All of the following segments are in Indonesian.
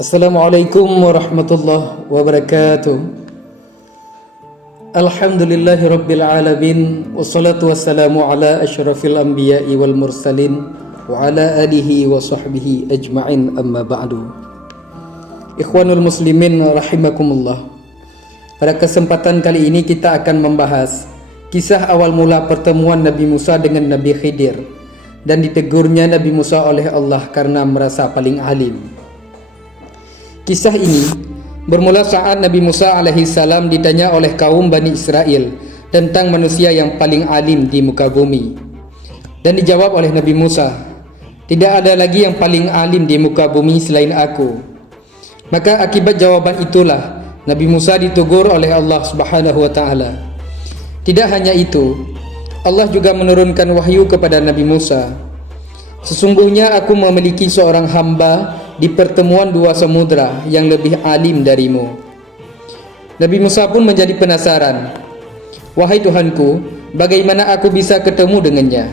Assalamualaikum warahmatullahi wabarakatuh. Alhamdulillahi rabbil alamin. Wassalatu wassalamu ala asyrafil anbiya'i wal mursalin wa ala alihi wa sahbihi ajma'in, amma ba'du. Ikhwanul muslimin rahimakumullah. Pada kesempatan kali ini kita akan membahas kisah awal mula pertemuan Nabi Musa dengan Nabi Khidir dan ditegurnya Nabi Musa oleh Allah karena merasa paling alim. Kisah ini bermula saat Nabi Musa alaihissalam ditanya oleh kaum Bani Israel tentang manusia yang paling alim di muka bumi. Dan dijawab oleh Nabi Musa, "Tidak ada lagi yang paling alim di muka bumi selain aku." Maka akibat jawaban itulah Nabi Musa ditegur oleh Allah Subhanahu wa taala. Tidak hanya itu, Allah juga menurunkan wahyu kepada Nabi Musa. "Sesungguhnya aku memiliki seorang hamba di pertemuan dua samudra yang lebih alim darimu." Nabi Musa pun menjadi penasaran. "Wahai Tuhanku, bagaimana aku bisa ketemu dengannya?"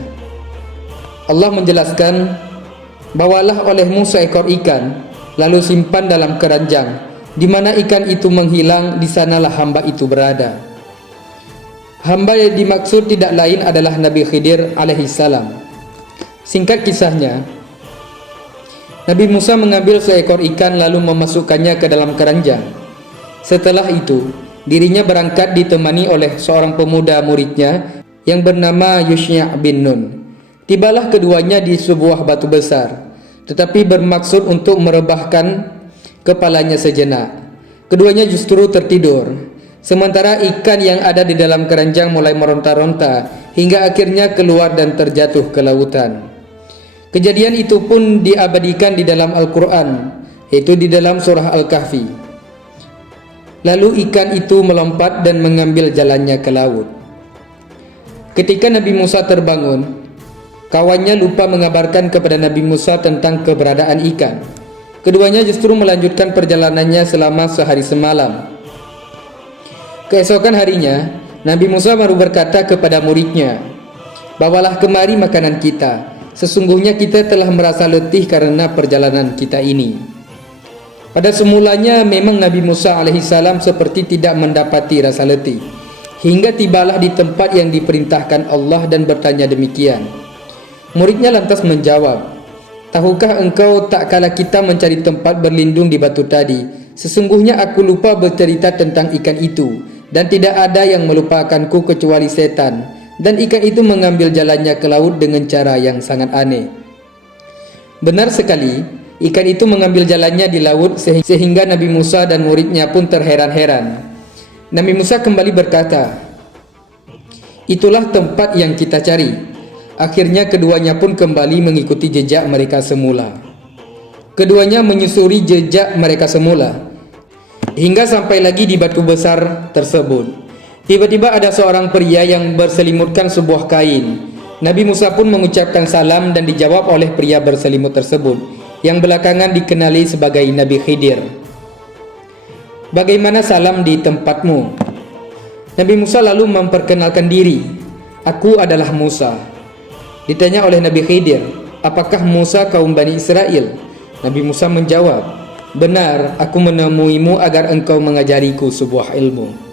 Allah menjelaskan, "Bawalah olehmu seekor ikan, lalu simpan dalam keranjang. Di mana ikan itu menghilang, di sanalah hamba itu berada." Hamba yang dimaksud tidak lain adalah Nabi Khidir alaihissalam. Singkat kisahnya, Nabi Musa mengambil seekor ikan lalu memasukkannya ke dalam keranjang. Setelah itu, dirinya berangkat ditemani oleh seorang pemuda muridnya yang bernama Yushya' bin Nun. Tibalah keduanya di sebuah batu besar, tetapi bermaksud untuk merebahkan kepalanya sejenak. Keduanya justru tertidur, sementara ikan yang ada di dalam keranjang mulai meronta-ronta hingga akhirnya keluar dan terjatuh ke lautan. Kejadian itu pun diabadikan di dalam Al-Quran, yaitu di dalam surah Al-Kahfi. Lalu ikan itu melompat dan mengambil jalannya ke laut. Ketika Nabi Musa terbangun, kawannya lupa mengabarkan kepada Nabi Musa tentang keberadaan ikan. Keduanya justru melanjutkan perjalanannya selama sehari semalam. Keesokan harinya, Nabi Musa baru berkata kepada muridnya, "Bawalah kemari makanan kita. Sesungguhnya kita telah merasa letih karena perjalanan kita ini." Pada semulanya memang Nabi Musa alaihissalam seperti tidak mendapati rasa letih, hingga tibalah di tempat yang diperintahkan Allah dan bertanya demikian. Muridnya lantas menjawab, "Tahukah engkau tak kala kita mencari tempat berlindung di batu tadi, sesungguhnya aku lupa bercerita tentang ikan itu, dan tidak ada yang melupakanku kecuali setan. Dan ikan itu mengambil jalannya ke laut dengan cara yang sangat aneh." Benar sekali, ikan itu mengambil jalannya di laut sehingga Nabi Musa dan muridnya pun terheran-heran. Nabi Musa kembali berkata, "Itulah tempat yang kita cari." Akhirnya keduanya pun kembali mengikuti jejak mereka semula. Keduanya menyusuri jejak mereka semula hingga sampai lagi di batu besar tersebut. Tiba-tiba ada seorang pria yang berselimutkan sebuah kain. Nabi Musa pun mengucapkan salam dan dijawab oleh pria berselimut tersebut, yang belakangan dikenali sebagai Nabi Khidir. "Bagaimana salam di tempatmu?" Nabi Musa lalu memperkenalkan diri, "Aku adalah Musa." Ditanya oleh Nabi Khidir, "Apakah Musa kaum Bani Israel?" Nabi Musa menjawab, "Benar, aku menemuimu agar engkau mengajariku sebuah ilmu."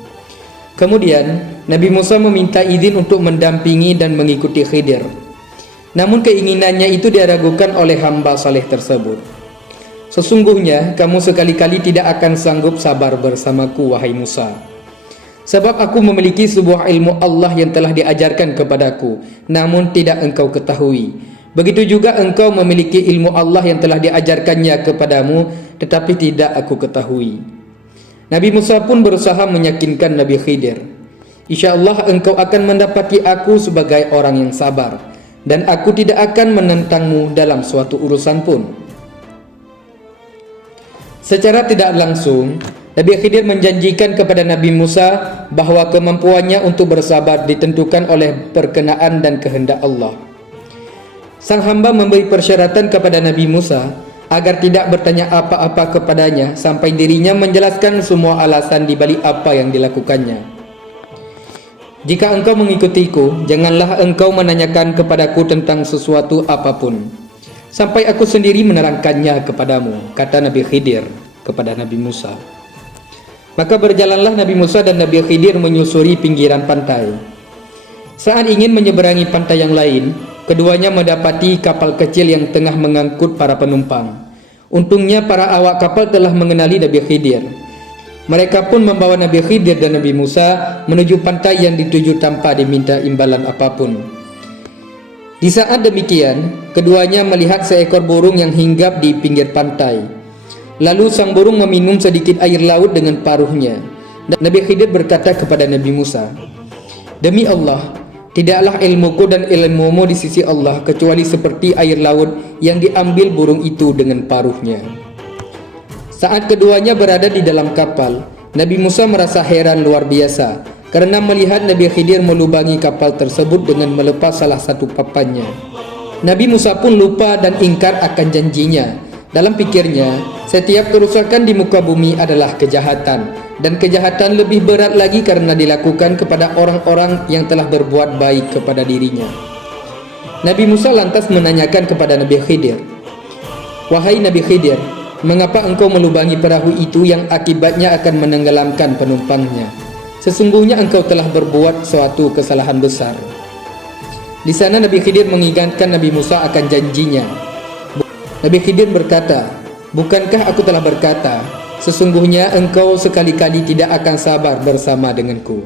Kemudian Nabi Musa meminta izin untuk mendampingi dan mengikuti Khidir. Namun keinginannya itu diragukan oleh hamba saleh tersebut. "Sesungguhnya kamu sekali-kali tidak akan sanggup sabar bersamaku, wahai Musa. Sebab aku memiliki sebuah ilmu Allah yang telah diajarkan kepadaku, namun tidak engkau ketahui. Begitu juga engkau memiliki ilmu Allah yang telah diajarkannya kepadamu, tetapi tidak aku ketahui." Nabi Musa pun berusaha meyakinkan Nabi Khidir, "InsyaAllah engkau akan mendapati aku sebagai orang yang sabar, dan aku tidak akan menentangmu dalam suatu urusan pun." Secara tidak langsung, Nabi Khidir menjanjikan kepada Nabi Musa bahwa kemampuannya untuk bersabar ditentukan oleh perkenaan dan kehendak Allah. Sang hamba memberi persyaratan kepada Nabi Musa agar tidak bertanya apa-apa kepadanya sampai dirinya menjelaskan semua alasan di balik apa yang dilakukannya. "Jika engkau mengikutiku, janganlah engkau menanyakan kepadaku tentang sesuatu apapun. sampai aku sendiri menerangkannya kepadamu, kata Nabi Khidir kepada Nabi Musa. Maka berjalanlah Nabi Musa dan Nabi Khidir menyusuri pinggiran pantai. Saat ingin menyeberangi pantai yang lain, keduanya mendapati kapal kecil yang tengah mengangkut para penumpang. Untungnya para awak kapal telah mengenali Nabi Khidir. Mereka pun membawa Nabi Khidir dan Nabi Musa menuju pantai yang dituju tanpa diminta imbalan apapun. Di saat demikian, keduanya melihat seekor burung yang hinggap di pinggir pantai. Lalu sang burung meminum sedikit air laut dengan paruhnya. Dan Nabi Khidir berkata kepada Nabi Musa, "Demi Allah, tidaklah ilmuku dan ilmumu di sisi Allah kecuali seperti air laut yang diambil burung itu dengan paruhnya." Saat keduanya berada di dalam kapal, Nabi Musa merasa heran luar biasa karena melihat Nabi Khidir melubangi kapal tersebut dengan melepas salah satu papannya. Nabi Musa pun lupa dan ingkar akan janjinya. Dalam pikirnya, setiap kerusakan di muka bumi adalah kejahatan, dan kejahatan lebih berat lagi karena dilakukan kepada orang-orang yang telah berbuat baik kepada dirinya. Nabi Musa lantas menanyakan kepada Nabi Khidir, "Wahai Nabi Khidir, mengapa engkau melubangi perahu itu yang akibatnya akan menenggelamkan penumpangnya? Sesungguhnya engkau telah berbuat suatu kesalahan besar." Di sana Nabi Khidir mengingatkan Nabi Musa akan janjinya. Nabi Khidir berkata, "Bukankah aku telah berkata, sesungguhnya engkau sekali-kali tidak akan sabar bersama denganku?"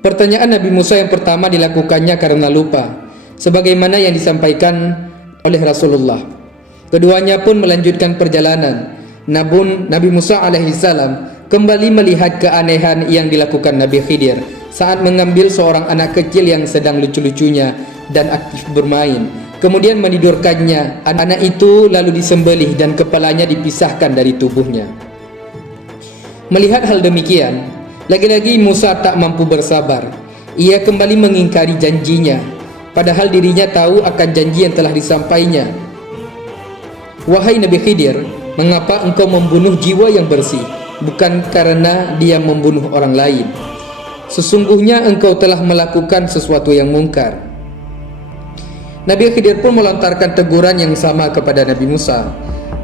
Pertanyaan Nabi Musa yang pertama dilakukannya karena lupa, sebagaimana yang disampaikan oleh Rasulullah. Keduanya pun melanjutkan perjalanan. Namun Nabi Musa alaihissalam kembali melihat keanehan yang dilakukan Nabi Khidir saat mengambil seorang anak kecil yang sedang lucu-lucunya dan aktif bermain, kemudian menidurkannya. Anak itu lalu disembelih dan kepalanya dipisahkan dari tubuhnya. Melihat hal demikian, lagi-lagi Musa tak mampu bersabar. Ia kembali mengingkari janjinya, padahal dirinya tahu akan janji yang telah disampainya. "Wahai Nabi Khidir, mengapa engkau membunuh jiwa yang bersih, bukan karena dia membunuh orang lain? Sesungguhnya engkau telah melakukan sesuatu yang mungkar." Nabi Khidir pun melontarkan teguran yang sama kepada Nabi Musa.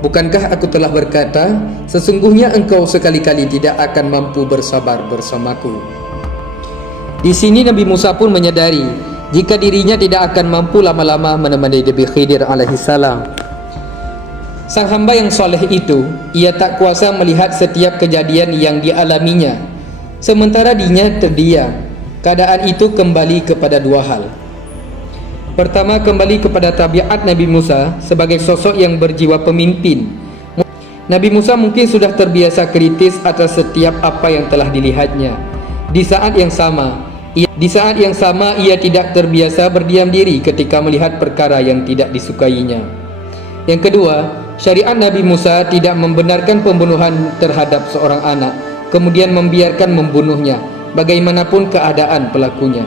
"Bukankah aku telah berkata, sesungguhnya engkau sekali-kali tidak akan mampu bersabar bersamaku?" Di sini Nabi Musa pun menyadari jika dirinya tidak akan mampu lama-lama menemani Nabi Khidir alaihissalam. Sang hamba yang soleh itu, ia tak kuasa melihat setiap kejadian yang dialaminya, sementara dirinya terdiam. Keadaan itu kembali kepada dua hal. Pertama, kembali kepada tabiat Nabi Musa sebagai sosok yang berjiwa pemimpin. Nabi Musa mungkin sudah terbiasa kritis atas setiap apa yang telah dilihatnya. Di saat yang sama ia tidak terbiasa berdiam diri ketika melihat perkara yang tidak disukainya. Yang kedua, syariat Nabi Musa tidak membenarkan pembunuhan terhadap seorang anak, kemudian membiarkan membunuhnya, bagaimanapun keadaan pelakunya.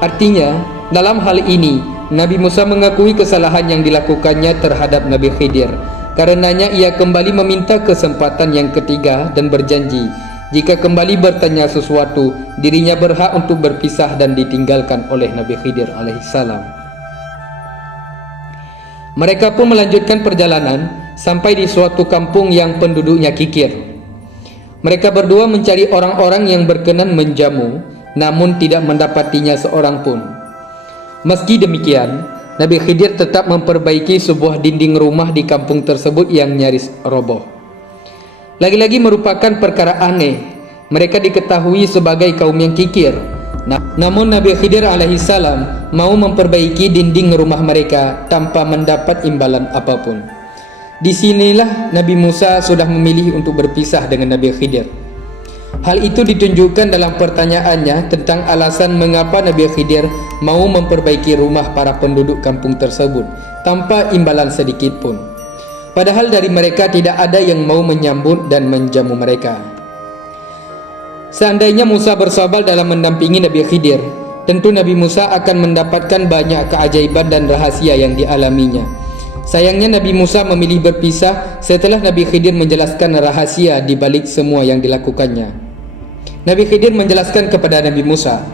Artinya, dalam hal ini, Nabi Musa mengakui kesalahan yang dilakukannya terhadap Nabi Khidir. Karenanya ia kembali meminta kesempatan yang ketiga dan berjanji, jika kembali bertanya sesuatu, dirinya berhak untuk berpisah dan ditinggalkan oleh Nabi Khidir alaihissalam. Mereka pun melanjutkan perjalanan sampai di suatu kampung yang penduduknya kikir. Mereka berdua mencari orang-orang yang berkenan menjamu, namun tidak mendapatinya seorang pun. Meski demikian, Nabi Khidir tetap memperbaiki sebuah dinding rumah di kampung tersebut yang nyaris roboh. Lagi-lagi merupakan perkara aneh. Mereka diketahui sebagai kaum yang kikir. Namun Nabi Khidir alaihissalam mau memperbaiki dinding rumah mereka tanpa mendapat imbalan apapun. Disinilah Nabi Musa sudah memilih untuk berpisah dengan Nabi Khidir. Hal itu ditunjukkan dalam pertanyaannya tentang alasan mengapa Nabi Khidir mau memperbaiki rumah para penduduk kampung tersebut tanpa imbalan sedikit pun. Padahal dari mereka tidak ada yang mau menyambut dan menjamu mereka. Seandainya Musa bersabar dalam mendampingi Nabi Khidir, tentu Nabi Musa akan mendapatkan banyak keajaiban dan rahasia yang dialaminya. Sayangnya Nabi Musa memilih berpisah setelah Nabi Khidir menjelaskan rahasia di balik semua yang dilakukannya. Nabi Khidir menjelaskan kepada Nabi Musa,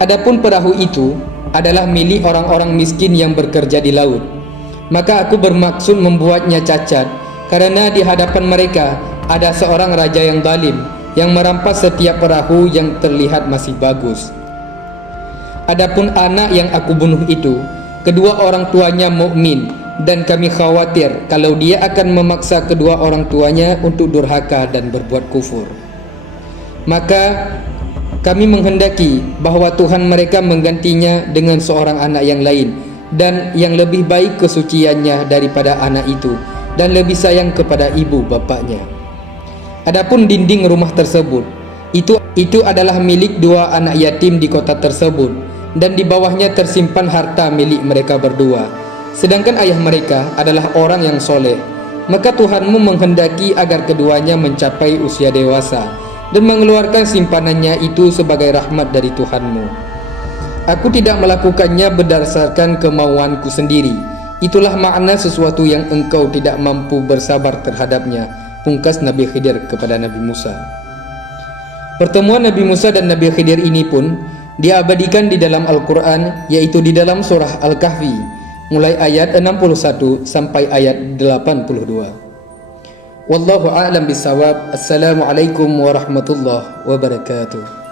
"Adapun perahu itu adalah milik orang-orang miskin yang bekerja di laut. Maka aku bermaksud membuatnya cacat, karena di hadapan mereka ada seorang raja yang zalim yang merampas setiap perahu yang terlihat masih bagus. Adapun anak yang aku bunuh itu, kedua orang tuanya mukmin, dan kami khawatir kalau dia akan memaksa kedua orang tuanya untuk durhaka dan berbuat kufur. Maka kami menghendaki bahwa Tuhan mereka menggantinya dengan seorang anak yang lain dan yang lebih baik kesuciannya daripada anak itu, dan lebih sayang kepada ibu bapaknya. Adapun dinding rumah tersebut, itu adalah milik dua anak yatim di kota tersebut, dan di bawahnya tersimpan harta milik mereka berdua, sedangkan ayah mereka adalah orang yang soleh. Maka Tuhanmu menghendaki agar keduanya mencapai usia dewasa dan mengeluarkan simpanannya itu sebagai rahmat dari Tuhanmu. Aku tidak melakukannya berdasarkan kemauanku sendiri. Itulah makna sesuatu yang engkau tidak mampu bersabar terhadapnya, pungkas Nabi Khidir kepada Nabi Musa. Pertemuan Nabi Musa dan Nabi Khidir ini pun diabadikan di dalam Al-Quran, yaitu di dalam surah Al-Kahfi, mulai ayat 61 sampai ayat 82. Wallahu a'lam bishawab. Assalamualaikum warahmatullahi wabarakatuh.